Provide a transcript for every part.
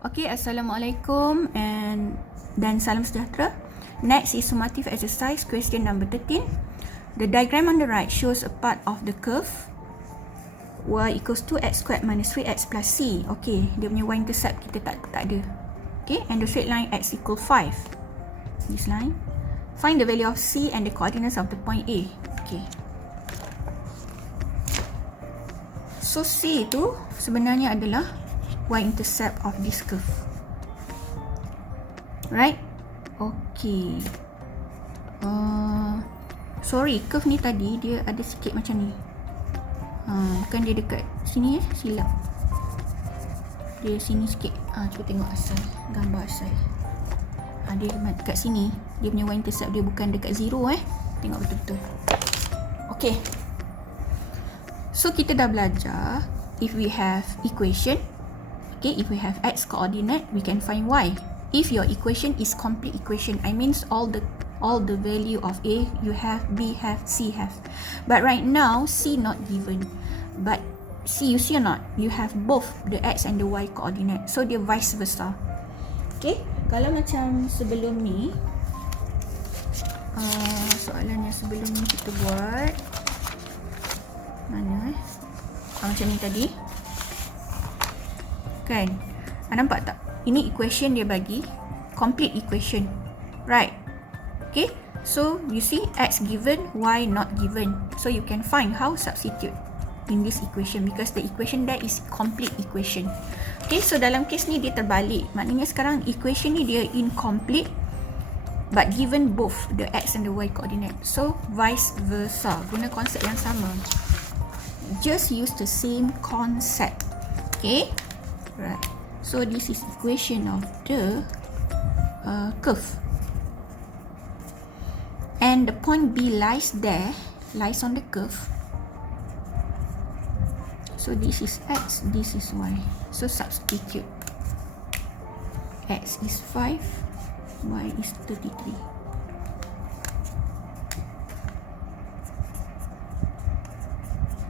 Okay, Assalamualaikum dan salam sejahtera. Next is summative exercise, question number 13. The diagram on the right shows a part of the curve y equals 2x squared minus 3x plus c. Okay, dia punya y-intercept kita tak ada. Okay, and the straight line x equal 5. This line. Find the value of c and the coordinates of the point A. Okay. So c itu sebenarnya adalah y-intercept of this curve. Right? Okay. Sorry, curve ni tadi dia ada sikit macam ni. Bukan dia dekat sini silap. Dia sini sikit. Cuba tengok asal, gambar asal. Dia dekat sini, dia punya y-intercept dia bukan dekat 0 Tengok betul-betul. Okay. So kita dah belajar, if we have equation, okay, if we have x coordinate, we can find y. If your equation is complete equation, I means all the value of A you have, B have, C have. But right now C not given. But C, you see or not? You have both the x and the y coordinate. So dia vice versa. Okay, kalau macam sebelum ni, soalan yang sebelum ni kita buat mana macam ni tadi. Kan? Nampak tak? Ini equation dia bagi. Complete equation. Right? Okay? So, you see x given, y not given. So, you can find how substitute in this equation because the equation there is complete equation. Okay? So, dalam case ni dia terbalik. Maknanya sekarang equation ni dia incomplete but given both the x and the y coordinate. So, vice versa. Guna konsep yang sama. Just use the same concept. Okay? Right. So this is equation of the curve. And the point B lies there, lies on the curve. So this is x, this is y. So substitute. X is 5, y is 33.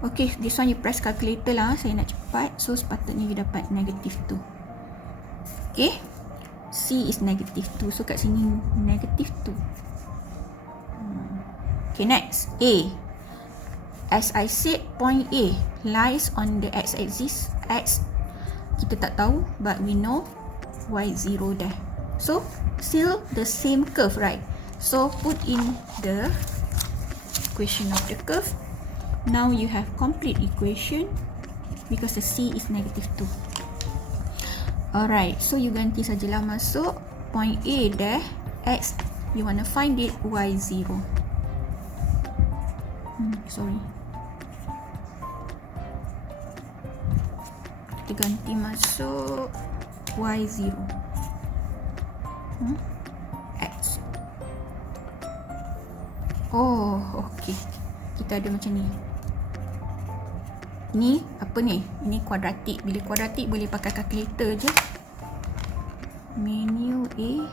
Okay, this one you press calculator lah. Saya nak cepat. So, sepatutnya you dapat negative 2. Okay. C is negative 2. So, kat sini negative 2. Okay, next. A. As I said, point A lies on the x-axis. X, kita tak tahu. But we know y0 there. So, still the same curve, right? So, put in the equation of the curve. Now you have complete equation because the C is negative 2. Alright, so you ganti sajalah masuk point A there, X, you want to find it, Y0. Sorry. Kita ganti masuk Y0. X. Oh, okay. Kita ada macam ni. Ni apa ni? Ini kuadratik. Bila kuadratik boleh pakai calculator je. Menu A,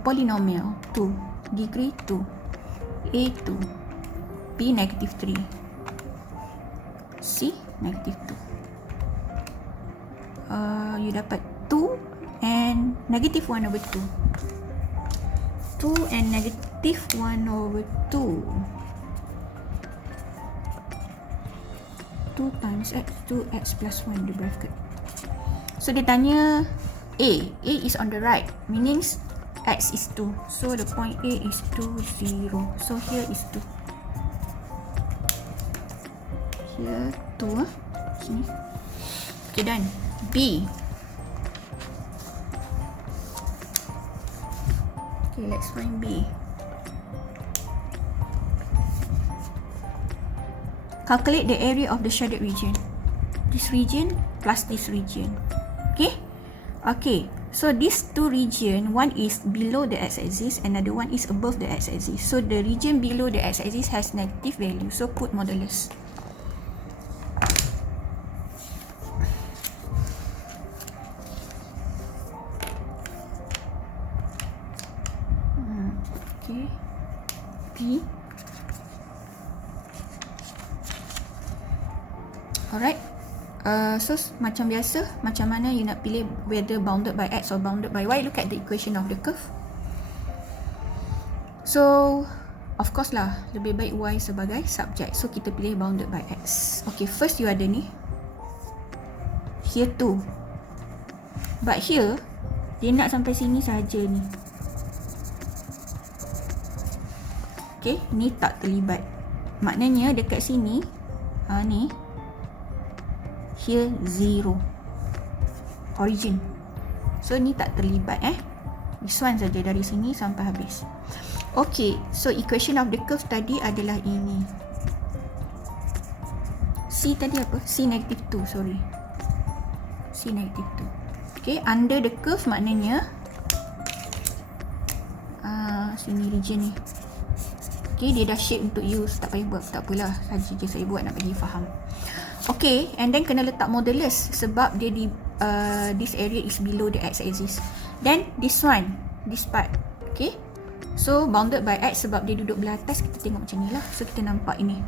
polynomial 2, degree 2, A2, B negative 3, C negative 2. You dapat 2 and negative 1 over 2. 2 and negative 1 over 2. 2 times x, 2x plus 1 di bracket. So dia tanya A. A is on the right, meaning x is 2. So the point A is 2, 0. So here is 2. Here 2 sini. Okay, done. B. Okay, let's find B. Calculate the area of the shaded region. This region plus this region. Okay? Okay. So these two region, one is below the x-axis, another one is above the x-axis. So the region below the x-axis has negative value. So put modulus. Okay. B. Alright. So macam biasa, macam mana you nak pilih whether bounded by X or bounded by Y? Look at the equation of the curve. So of course lah, lebih baik Y sebagai subject. So kita pilih bounded by X. Okay, first you ada ni, here 2, but here dia nak sampai sini saja ni. Okay, ni tak terlibat. Maknanya dekat sini, ni here 0 origin. So ni tak terlibat This one saja dari sini sampai habis. Okay, so equation of the curve tadi adalah ini. C tadi apa? C negative 2, sorry. C negative 2. Okay, under the curve maknanya sini region ni. Okay, dia dah shape untuk use. Tak payah buat, tak apalah. Saja je saya buat nak bagi faham. Okay, and then kena letak modulus sebab dia di this area is below the x-axis. Then this one, this part. Okay, so bounded by X sebab dia duduk belah atas, kita tengok macam ni lah. So kita nampak ini.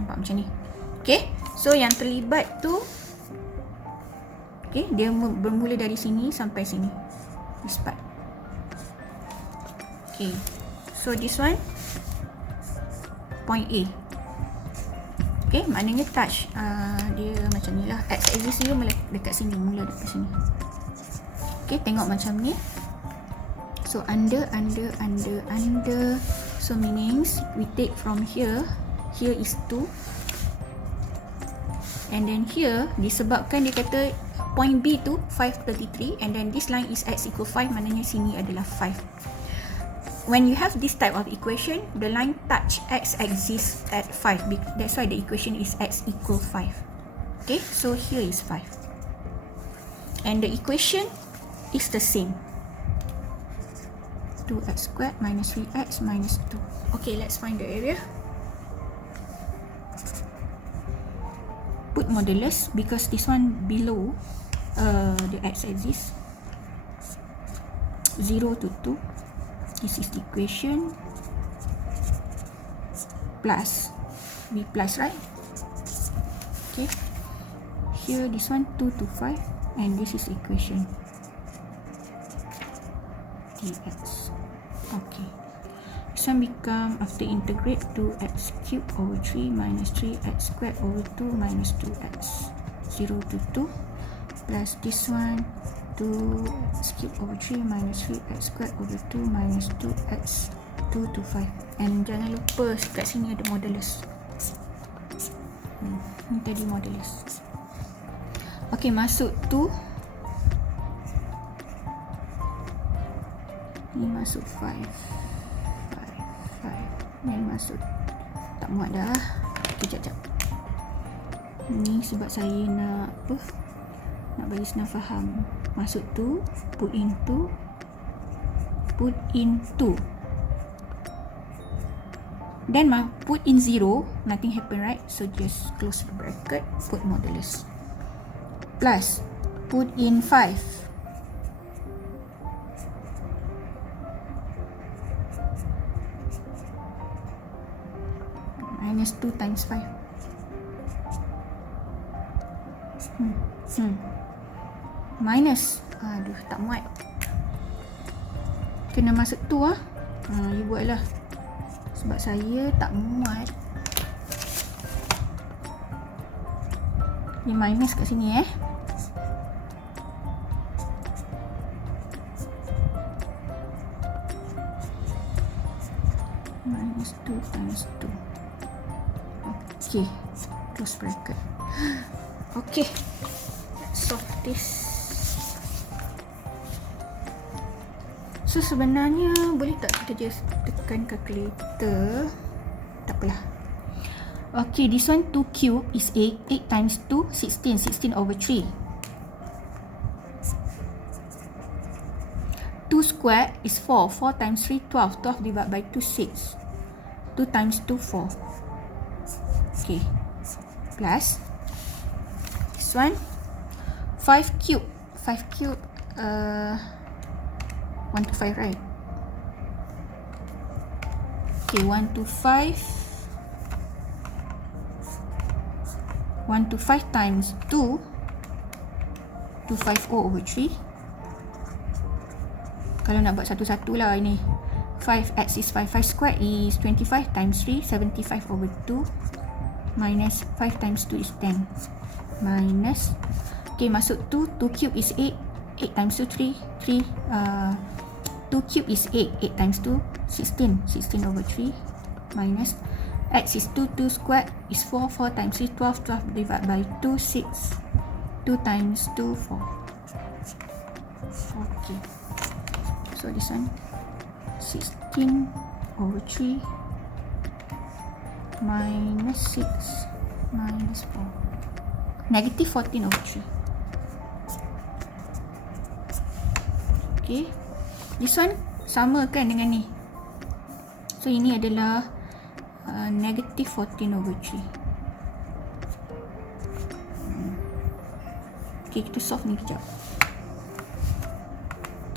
Nampak macam ni. Okay, so yang terlibat tu, okay, dia bermula dari sini sampai sini. This part. Okay, so this one point A. Okay, maknanya touch dia macam ni lah. X-axis dia dekat sini, mula dekat sini. Okay, tengok macam ni. So under. So meanings we take from here. Here is 2. And then here disebabkan dia kata point B tu 533, and then this line is x equal 5, maknanya sini adalah 5. When you have this type of equation, the line touch x-axis at 5. That's why the equation is x equal 5. Okay, so here is 5. And the equation is the same. 2x squared minus 3x minus 2. Okay, let's find the area. Put modulus because this one below the x-axis. 0 to 2. This is the equation. Plus. B plus, right? Okay. Here, this one 2 to 5. And this is equation. Dx. Okay. This one become, after integrate, 2x cubed over 3 minus 3x squared over 2 minus 2x. 0 to 2. Plus this one, 2x cubed over 3 minus 3x squared over 2 minus 2x 2 to 5. And jangan lupa kat sini ada modulus. Ni tadi modulus. Okay, masuk 2. Ni masuk 5. 5. Ni masuk. Tak muat dah. Sekejap. Ni sebab saya nak apa? Nak bagi senang faham. Masuk 2, put into, then put in 0, nothing happen, right? So just close the bracket, put modulus, plus put in 5, minus 2 times 5. Minus, aduh tak muat, kena masuk tu you buat lah sebab saya tak muat. Ni minus kat sini minus 2 times 2. Okay, close bracket. Okay, let's solve this. So sebenarnya boleh tak kita just tekan calculator? Tak apalah. Okay, this one 2 cube is 8. 8 times 2, 16. 16 over 3. 2 squared is 4. 4 times 3, 12. 12 divided by 2, 6. 2 times 2, 4. Okay. Plus this one 5 cube. 5 cube 1 to 5, right? Okay, 1 to 5 125 times 2, 250 over 3. Kalau nak buat satu-satu lah ini. 5x is 5. 5 squared is 25 times 3, 75 over 2. Minus 5 times 2 is 10. Minus, okay, masuk 2. 2 cube is 8. 8 times 2, 3. 2 cube is 8. 8 times 2, 16. 16 over 3. Minus, x is 2. 2 squared is 4. 4 times 3, 12. 12 divided by 2, 6. 2 times 2, 4. Okay. So this one 16 over 3 minus 6 minus 4. Negative 14 over 3. Okay. This one sama kan dengan ni. So ini adalah negative 14 over 3. Okay, kita solve ni kejap.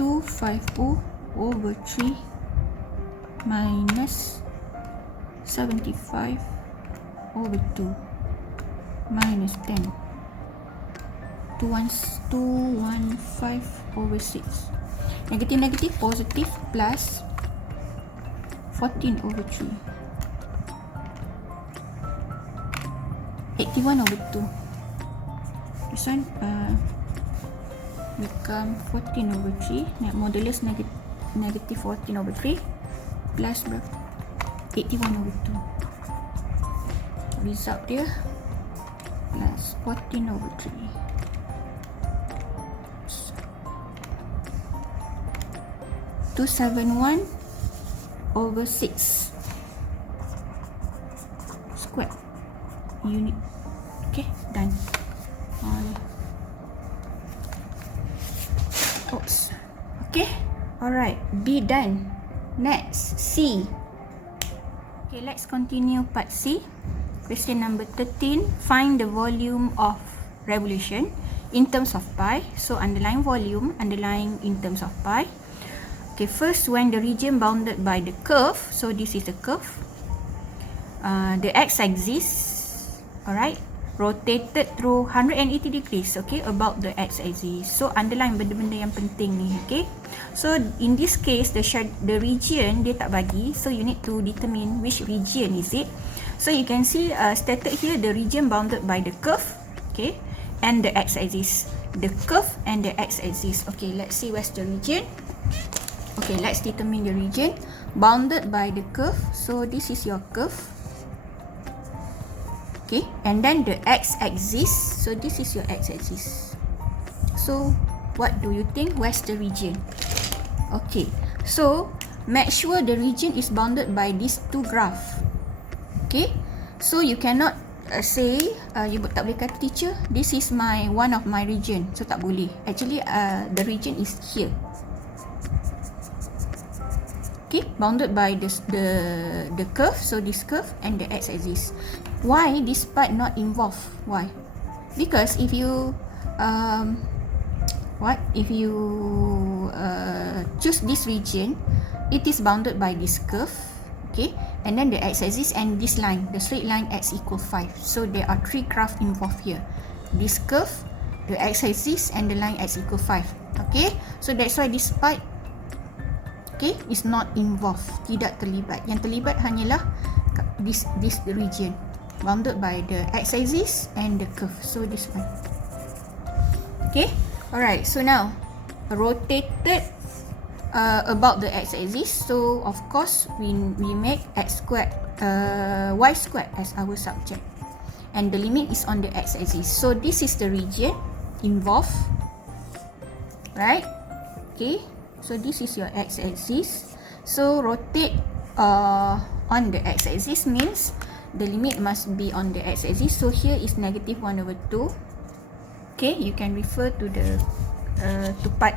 250 over 3 minus 75 over 2 minus 10. 215 over 6. Negative negative positive plus 14 over 3. 81 over 2. This one become 14 over 3. Modulus negative 14 over 3 plus 81 over 2. Result dia plus 14 over 3. 271 over 6 square unit. Okay, done. Oops. Okay, alright, B done. Next, C. Okay, let's continue part C. Question number 13. Find the volume of revolution in terms of pi. So underline volume, underline in terms of pi. Okay, first, when the region bounded by the curve, so this is the curve, the x-axis, alright, rotated through 180 degrees, okay, about the x-axis. So underline benda-benda yang penting ni, okay. So in this case, the region dia tak bagi, so you need to determine which region is it. So you can see stated here the region bounded by the curve, okay, and the x-axis. The curve and the x-axis. Okay, let's see where's the region. Okay, let's determine the region bounded by the curve. So this is your curve. Okay, and then the x-axis. So this is your x-axis. So what do you think? Where's the region? Okay, so make sure the region is bounded by these two graphs. Okay, so you cannot say you tak boleh kata teacher, this is one of my region. So tak boleh. Actually the region is here. Okay, bounded by the curve, so this curve and the x-axis. Why this part not involved? Why? Because if you choose this region, it is bounded by this curve, okay, and then the x-axis and this line, the straight line x equals 5. So there are three graphs involved here. This curve, the x-axis and the line x equals 5. Okay, so that's why this part, okay, is not involved, tidak terlibat. Yang terlibat hanyalah this region bounded by the x-axis and the curve. So this one. Okay, alright. So now rotated about the x-axis. So of course we make x squared, y squared as our subject, and the limit is on the x-axis. So this is the region involved, right? Okay. So this is your x-axis. So rotate on the x-axis means the limit must be on the x-axis. So here is negative 1 over 2. Okay, you can refer to the to part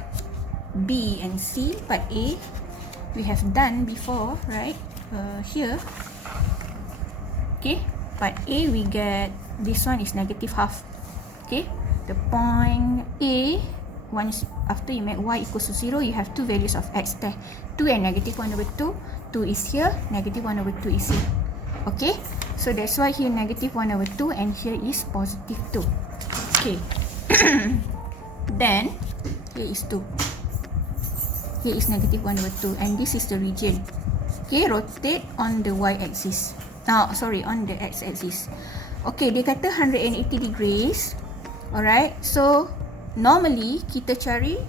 B and C. Part A we have done before, right? Here. Okay, part A we get this one is negative half. Okay, the point A, once after you make y equals to 0, you have two values of x there, 2 and negative 1 over 2. 2 is here, negative 1 over 2 is here. Okay, so that's why here negative 1 over 2 and here is positive 2. Okay, then here is 2. Here is negative 1 over 2 and this is the region. Okay, rotate on the y-axis. On the x-axis. Okay, dia kata 180 degrees. Alright, so normally kita cari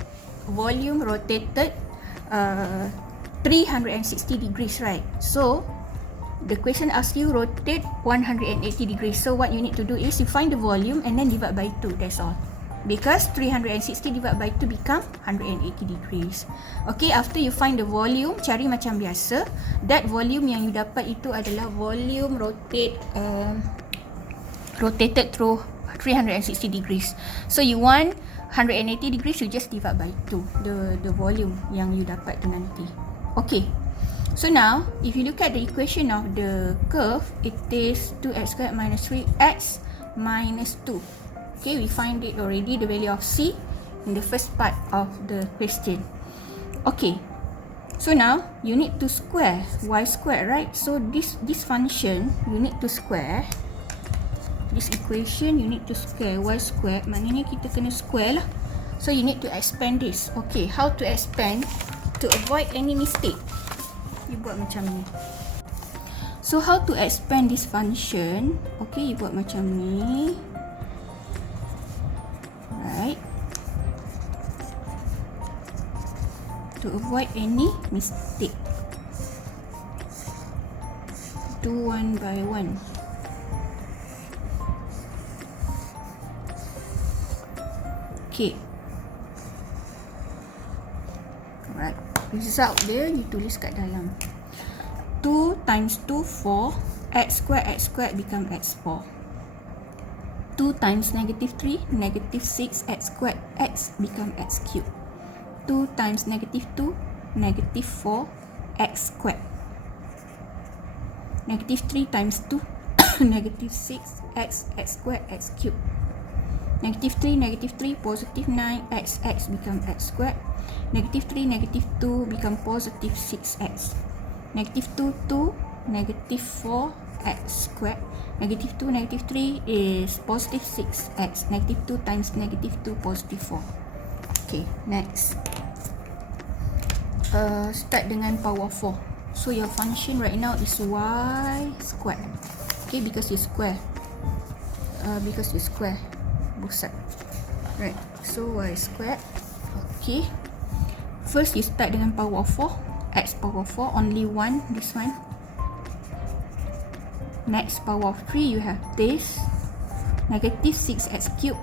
volume rotated 360 degrees, right? So the question asks you rotate 180 degrees. So what you need to do is you find the volume and then divide by 2. That's all. Because 360 divided by 2 become 180 degrees. Okay, after you find the volume, cari macam biasa. That volume yang you dapat itu adalah volume rotated through 360 degrees. So you want 180 degrees, you just divide by 2 the volume yang you dapat tu nanti. Okay, so now if you look at the equation of the curve, it is 2x squared minus 3x minus 2. Okay, we find it already, the value of c in the first part of the question. Okay, so now you need to square y squared, right? So this function you need to square. This equation you need to square y squared, maknanya kita kena square lah. So you need to expand this. Okay, how to expand to avoid any mistake? You buat macam ni. So how to expand this function? Okay, you buat macam ni. Right, to avoid any mistake, do one by one. Okay, alright, result dia you tulis kat dalam. 2 times 2 4, x squared become x4. 2 times negative 3, negative 6 x squared, x become x cubed. 2 times negative 2, negative 4 x squared. Negative 3 times 2, negative 6 x squared, x cubed. Negative 3, positive 9 x become x squared. Negative 3, negative 2 become positive 6x. Negative 2, 2, negative 4 x squared. Negative 2, negative 3 is positive 6x. Negative 2 times negative 2, positive 4. Okay, next. Start dengan power 4. So your function right now is y squared. Okay, because you square. Both sides. Right, so y squared. Okay. First you start dengan power 4. X power 4, only one, this one. Next, power of 3, you have this. Negative 6x cubed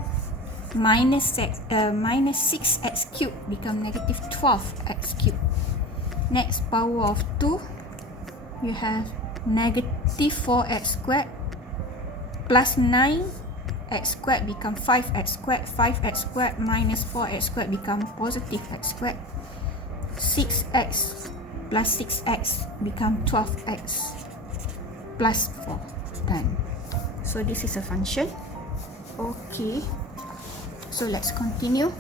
minus 6x cubed become negative 12x cubed. Next, power of 2, you have negative 4x squared plus 9x squared become 5x squared. 5x squared minus 4x squared become positive x squared. 6x plus 6x become 12x plus 4. Done. So this is a function. Okay, so let's continue.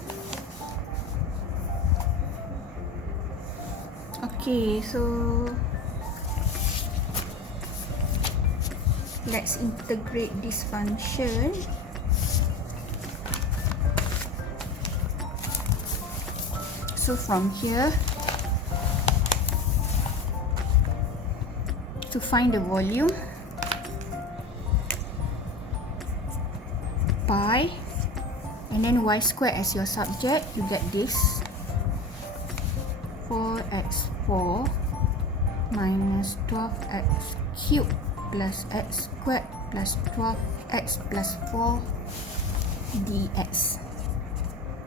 Okay, so let's integrate this function. So from here, to find the volume, pi, and then y squared as your subject, you get this 4x4 minus 12x cubed plus x squared plus 12x plus 4 dx.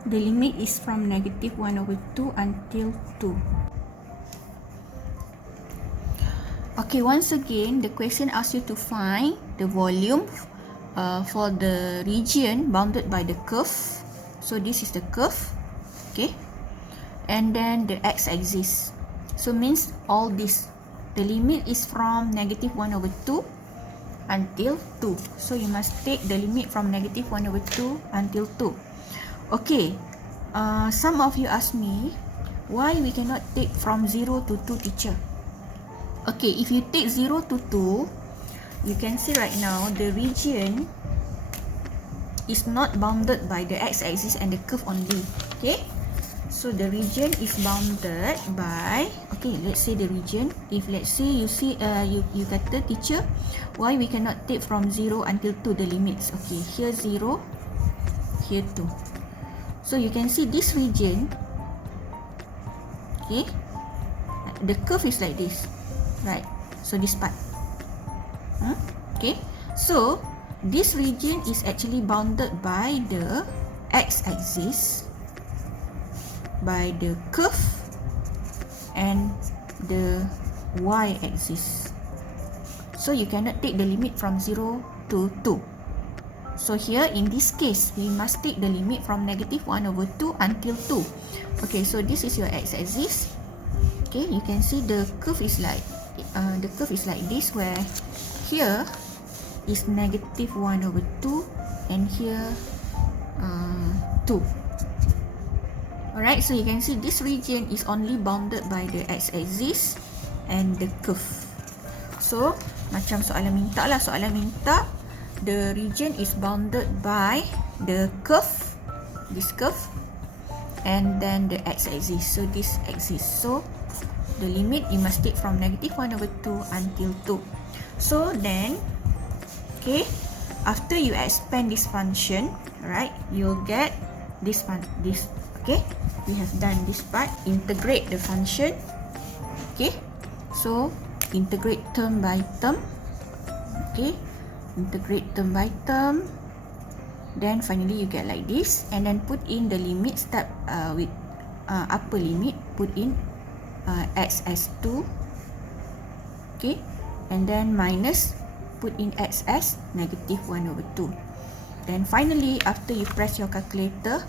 The limit is from negative 1 over 2 until 2. Okay, once again, the question asks you to find the volume for the region bounded by the curve. So this is the curve, okay, and then the x-axis. So means all this. The limit is from negative 1 over 2 until 2. So you must take the limit from negative 1 over 2 until 2. Okay, some of you ask me, why we cannot take from 0 to 2, teacher? Okay, if you take 0 to 2, you can see right now the region is not bounded by the x-axis and the curve only. Okay, so the region is bounded by, okay, let's say the region, if let's say you see you kata, teacher, why we cannot take from 0 until 2 the limits? Okay, here 0, here 2. So you can see this region, okay, the curve is like this, right? So this part, okay, so this region is actually bounded by the x-axis, by the curve, and the y-axis. So you cannot take the limit from 0 to 2. So here in this case, we must take the limit from -1/2 until 2. Okay, so this is your x-axis. Okay, you can see the curve is like this, where here is -1/2 and here 2. Alright, so you can see this region is only bounded by the x-axis and the curve. So macam soalan minta lah, soalan minta the region is bounded by the curve, this curve, and then the x-axis, so this axis. So the limit you must take from -1/2 until 2. So then, okay, after you expand this function, right, you'll get this one, this. Okay, we have done this part. Integrate the function. Okay, so integrate term by term. Okay, integrate term by term. Then finally you get like this, and then put in the limit. Start with upper limit. Put in x as 2. Okay, and then minus. Put in x as -1/2. Then finally, after you press your calculator,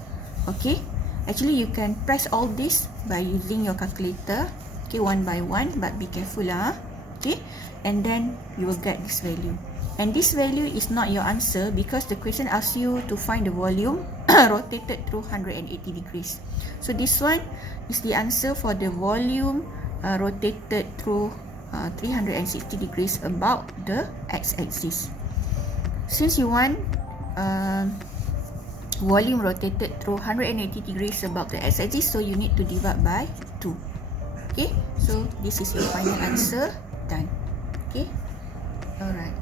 okay, actually you can press all this by using your calculator, okay, one by one, but be careful lah, okay, and then you will get this value. And this value is not your answer because the question asks you to find the volume rotated through 180 degrees. So this one is the answer for the volume rotated through 360 degrees about the x-axis. Since you want volume rotated through 180 degrees about the x-axis, so you need to divide by 2. Okay, so this is your final answer, done. Okay, alright.